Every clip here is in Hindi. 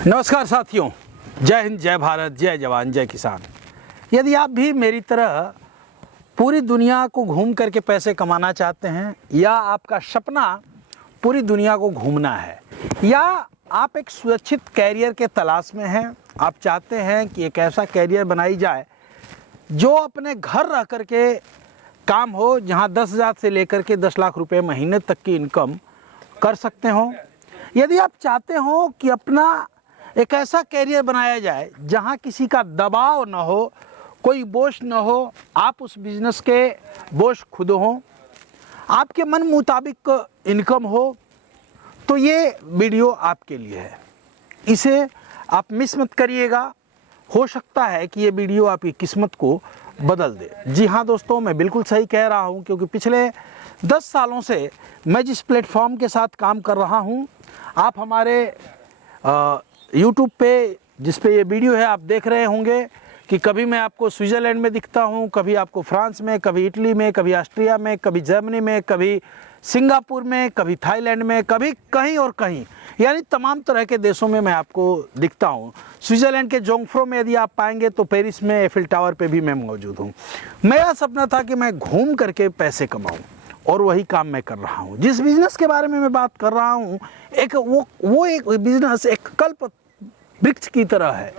नमस्कार साथियों, जय हिंद, जय भारत, जय जवान, जय किसान। यदि आप भी मेरी तरह पूरी दुनिया को घूम करके पैसे कमाना चाहते हैं, या आपका सपना पूरी दुनिया को घूमना है, या आप एक सुरक्षित कैरियर के तलाश में हैं, आप चाहते हैं कि एक ऐसा कैरियर बनाई जाए जो अपने घर रह करके काम हो, जहां 10,000 से लेकर के 10 लाख रुपए महीने तक की इनकम कर सकते हो। यदि आप चाहते हो कि अपना एक ऐसा कैरियर बनाया जाए जहां किसी का दबाव न हो, कोई बोझ न हो, आप उस बिजनेस के बोझ खुद हो, आपके मन मुताबिक इनकम हो, तो ये वीडियो आपके लिए है। इसे आप मिस मत करिएगा। हो सकता है कि ये वीडियो आपकी किस्मत को बदल दे। जी हाँ दोस्तों, मैं बिल्कुल सही कह रहा हूँ, क्योंकि पिछले 10 सालों से मैं जिस प्लेटफॉर्म के साथ काम कर रहा हूँ, आप हमारे YouTube पे जिस पे ये वीडियो है आप देख रहे होंगे कि कभी मैं आपको स्विट्ज़रलैंड में दिखता हूँ, कभी आपको फ्रांस में, कभी इटली में, कभी ऑस्ट्रिया में, कभी जर्मनी में, कभी सिंगापुर में, कभी थाईलैंड में, कभी कहीं और कहीं, यानी तमाम तरह के देशों में मैं आपको दिखता हूँ। स्विट्ज़रलैंड के जोंगफ्रो में यदि आप पाएंगे तो पेरिस में एफिल टावर पे भी मैं मौजूद हूँ। मेरा सपना था कि मैं घूम करके पैसे कमाऊँ, और वही काम मैं कर रहा हूँ। जिस बिज़नेस के बारे में मैं बात कर रहा हूँ, एक बिज़नेस एक कल्प वृक्ष की तरह है।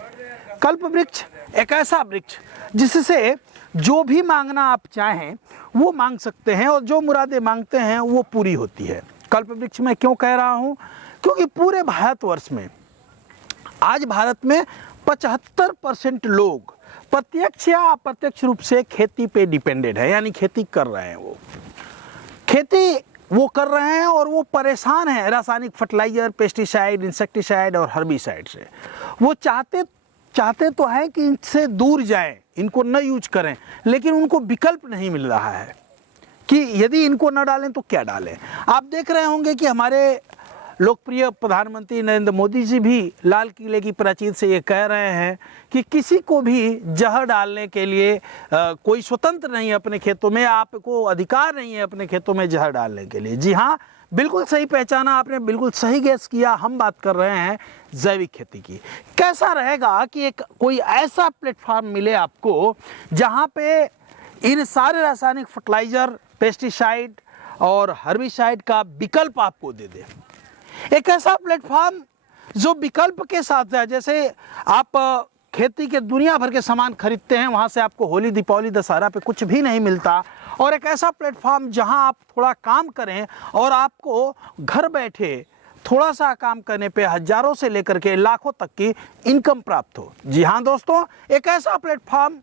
कल्प वृक्ष एक ऐसा वृक्ष जिससे जो भी मांगना आप चाहें वो मांग सकते हैं, और जो मुरादें मांगते हैं वो पूरी होती है। कल्प वृक्ष मैं क्यों कह रहा हूँ? क्योंकि पूरे भारतवर्ष में आज भारत में 75% लोग प्रत्यक्ष या अप्रत्यक्ष रूप से खेती पे डिपेंडेड है, यानी खेती कर रहे हैं। वो खेती वो कर रहे हैं और वो परेशान हैं रासायनिक फर्टिलाइजर, पेस्टिसाइड, इंसेक्टिसाइड और हर्बिसाइड से। वो चाहते तो हैं कि इनसे दूर जाएं, इनको न यूज करें, लेकिन उनको विकल्प नहीं मिल रहा है कि यदि इनको न डालें तो क्या डालें। आप देख रहे होंगे कि हमारे लोकप्रिय प्रधानमंत्री नरेंद्र मोदी जी भी लाल किले की प्राचीर से ये कह रहे हैं कि किसी को भी जहर डालने के लिए कोई स्वतंत्र नहीं है अपने खेतों में, आपको अधिकार नहीं है अपने खेतों में जहर डालने के लिए। जी हाँ, बिल्कुल सही पहचाना आपने, बिल्कुल सही गैस किया। हम बात कर रहे हैं जैविक खेती की। कैसा रहेगा कि एक कोई ऐसा प्लेटफॉर्म मिले आपको जहाँ पे इन सारे रासायनिक फर्टिलाइजर, पेस्टिसाइड और हर्बिसाइड का विकल्प आपको दे दे। एक ऐसा प्लेटफॉर्म जो विकल्प के साथ है। जैसे आप खेती के दुनिया भर के सामान खरीदते हैं, वहाँ से आपको होली, दीपावली, दशहरा पे कुछ भी नहीं मिलता, और एक ऐसा प्लेटफॉर्म जहाँ आप थोड़ा काम करें और आपको घर बैठे थोड़ा सा काम करने पे हजारों से लेकर के लाखों तक की इनकम प्राप्त हो। जी हाँ दोस्तों, एक ऐसा प्लेटफॉर्म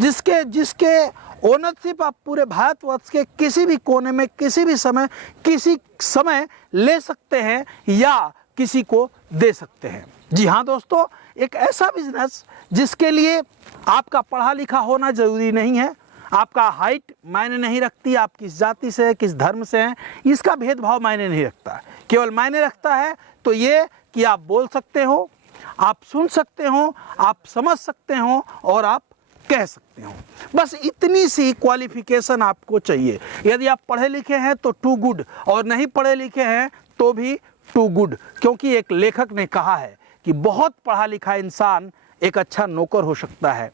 जिसके ओनरशिप आप पूरे भारतवर्ष के किसी भी कोने में किसी समय ले सकते हैं या किसी को दे सकते हैं। जी हाँ दोस्तों, एक ऐसा बिजनेस जिसके लिए आपका पढ़ा लिखा होना जरूरी नहीं है, आपका हाइट मायने नहीं रखती, आप किस जाति से, किस धर्म से हैं, इसका भेदभाव मायने नहीं रखता। केवल मायने रखता है तो ये कि आप बोल सकते हो, आप सुन सकते हो, आप समझ सकते हो और आप कह सकते हो। बस इतनी सी क्वालिफिकेशन आपको चाहिए। यदि आप पढ़े लिखे हैं तो टू गुड, और नहीं पढ़े लिखे हैं तो भी टू गुड, क्योंकि एक लेखक ने कहा है कि बहुत पढ़ा लिखा इंसान एक अच्छा नौकर हो सकता है।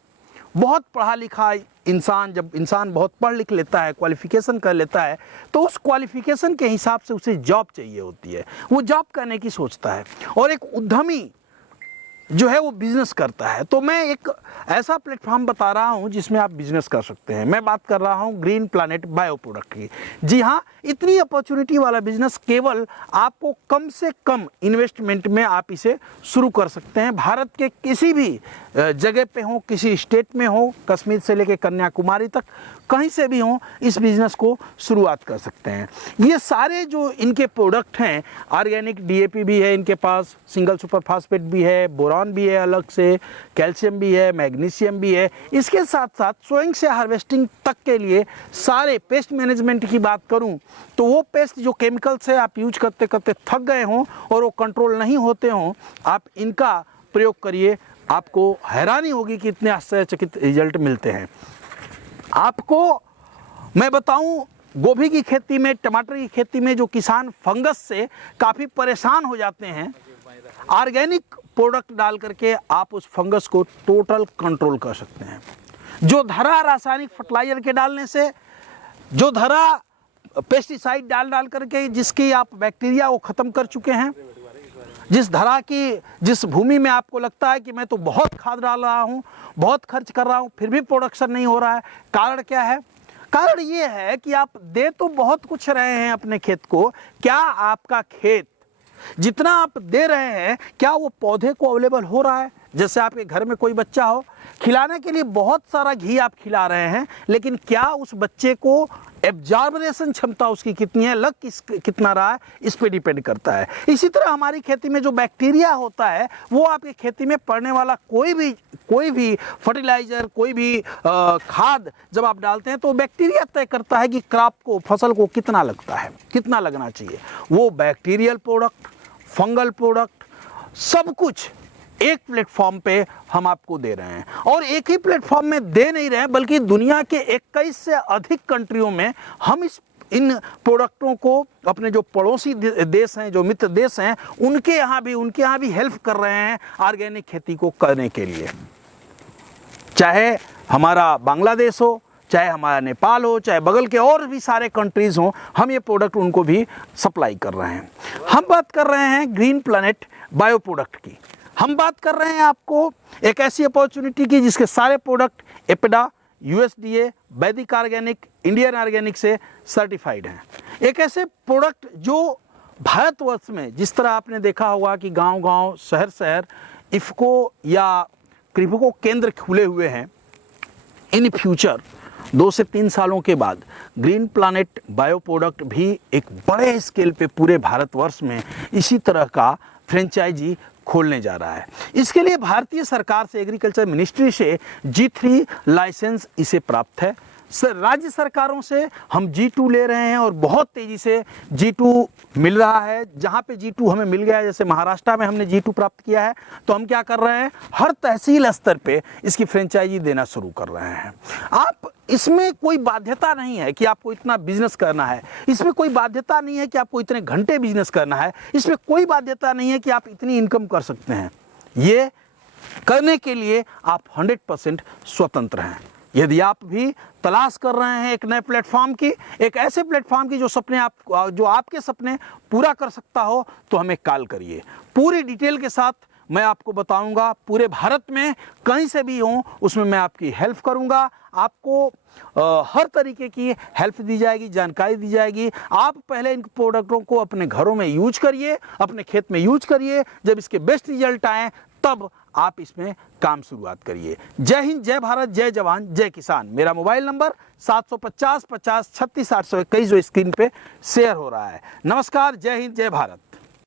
बहुत पढ़ा लिखा इंसान, जब इंसान बहुत पढ़ लिख लेता है, क्वालिफिकेशन कर लेता है, तो उस क्वालिफिकेशन के हिसाब से उसे जॉब चाहिए होती है, वो जॉब करने की सोचता है, और एक उद्यमी जो है वो बिजनेस करता है। तो मैं एक ऐसा प्लेटफॉर्म बता रहा हूं जिसमें आप बिजनेस कर सकते हैं। मैं बात कर रहा हूं ग्रीन प्लैनेट बायो प्रोडक्ट की। जी हां, इतनी अपॉर्चुनिटी वाला बिजनेस केवल आपको कम से कम इन्वेस्टमेंट में आप इसे शुरू कर सकते हैं। भारत के किसी भी जगह पे हो, किसी स्टेट में हो, कश्मीर से लेकर कन्याकुमारी तक कहीं से भी हो, इस बिजनेस को शुरुआत कर सकते हैं। ये सारे जो इनके प्रोडक्ट हैं, ऑर्गेनिक डीएपी भी है इनके पास, सिंगल सुपर फास्फेट भी है, बोरॉन भी है, अलग से कैल्शियम भी है, मैग्नीशियम भी है। इसके साथ साथ सोइंग से हार्वेस्टिंग तक के लिए सारे पेस्ट मैनेजमेंट की बात करूं तो वो पेस्ट जो केमिकल से आप यूज करते करते थक गए हों और वो कंट्रोल नहीं होते हों, आप इनका प्रयोग करिए, आपको हैरानी होगी कि इतने आश्चर्यचकित रिजल्ट मिलते हैं। आपको मैं बताऊं, गोभी की खेती में, टमाटर की खेती में जो किसान फंगस से काफ़ी परेशान हो जाते हैं, ऑर्गेनिक प्रोडक्ट डाल करके आप उस फंगस को टोटल कंट्रोल कर सकते हैं। जो धरा रासायनिक फर्टिलाइजर के डालने से, जो धरा पेस्टिसाइड डाल करके जिसकी आप बैक्टीरिया को ख़त्म कर चुके हैं, जिस भूमि में आपको लगता है कि मैं तो बहुत खाद डाल रहा हूँ, बहुत खर्च कर रहा हूँ, फिर भी प्रोडक्शन नहीं हो रहा है, कारण क्या है? कारण ये है कि आप दे तो बहुत कुछ रहे हैं अपने खेत को, क्या आपका खेत जितना आप दे रहे हैं क्या वो पौधे को अवेलेबल हो रहा है? जैसे आपके घर में कोई बच्चा हो, खिलाने के लिए बहुत सारा घी आप खिला रहे हैं, लेकिन क्या उस बच्चे को एब्जॉर्बेशन क्षमता उसकी कितनी है, लग कितना रहा है, इस पे डिपेंड करता है। इसी तरह हमारी खेती में जो बैक्टीरिया होता है वो आपकी खेती में पड़ने वाला कोई भी फर्टिलाइजर, कोई भी खाद जब आप डालते हैं तो बैक्टीरिया तय करता है कि क्रॉप को, फसल को कितना लगता है, कितना लगना चाहिए। वो बैक्टीरियल प्रोडक्ट, फंगल प्रोडक्ट, सब कुछ एक प्लेटफॉर्म पे हम आपको दे रहे हैं। और एक ही प्लेटफॉर्म में दे नहीं रहे हैं, बल्कि दुनिया के 21 से अधिक कंट्रियों में हम इन प्रोडक्टों को अपने जो पड़ोसी देश हैं, जो मित्र देश हैं, उनके यहाँ भी हेल्प कर रहे हैं ऑर्गेनिक खेती को करने के लिए। चाहे हमारा बांग्लादेश हो, चाहे हमारा नेपाल हो, चाहे बगल के और भी सारे कंट्रीज़ हों, हम ये प्रोडक्ट उनको भी सप्लाई कर रहे हैं। हम बात कर रहे हैं ग्रीन प्लैनेट बायो प्रोडक्ट की। हम बात कर रहे हैं आपको एक ऐसी अपॉर्चुनिटी की जिसके सारे प्रोडक्ट एपेडा, USDA, वैदिक ऑर्गेनिक, इंडियन ऑर्गेनिक से सर्टिफाइड हैं। एक ऐसे प्रोडक्ट जो भारतवर्ष में, जिस तरह आपने देखा होगा कि गांव-गांव, शहर-शहर इफ़को या क्रिप्को केंद्र खुले हुए हैं, इन फ्यूचर 2 से 3 सालों के बाद ग्रीन प्लैनेट बायो प्रोडक्ट भी एक बड़े स्केल पे पूरे भारतवर्ष में इसी तरह का फ्रेंचाइजी खोलने जा रहा है। इसके लिए भारतीय सरकार से, एग्रीकल्चर मिनिस्ट्री से G3 लाइसेंस इसे प्राप्त है। राज्य सरकारों से हम G2 ले रहे हैं और बहुत तेज़ी से G2 मिल रहा है। जहाँ पे G2 हमें मिल गया है, जैसे महाराष्ट्र में हमने G2 प्राप्त किया है, तो हम क्या कर रहे हैं, हर तहसील स्तर पे इसकी फ्रेंचाइजी देना शुरू कर रहे हैं। आप इसमें कोई बाध्यता नहीं है कि आपको इतना बिजनेस करना है, इसमें कोई बाध्यता नहीं है कि आपको इतने घंटे बिजनेस करना है, इसमें कोई बाध्यता नहीं है कि आप इतनी इनकम कर सकते हैं। ये करने के लिए आप 100% स्वतंत्र हैं। यदि आप भी तलाश कर रहे हैं एक नए प्लेटफॉर्म की, एक ऐसे प्लेटफॉर्म की जो आपके सपने पूरा कर सकता हो, तो हमें कॉल करिए। पूरी डिटेल के साथ मैं आपको बताऊंगा। पूरे भारत में कहीं से भी हो, उसमें मैं आपकी हेल्प करूंगा। आपको हर तरीके की हेल्प दी जाएगी, जानकारी दी जाएगी। आप पहले इन प्रोडक्टों को अपने घरों में यूज करिए, अपने खेत में यूज करिए। जब इसके बेस्ट रिजल्ट आए तब आप इसमें काम शुरुआत करिए। जय हिंद, जय भारत, जय जवान, जय किसान। मेरा मोबाइल नंबर 750 50 36 821 जो स्क्रीन पे शेयर हो रहा है। नमस्कार, जय हिंद, जय भारत।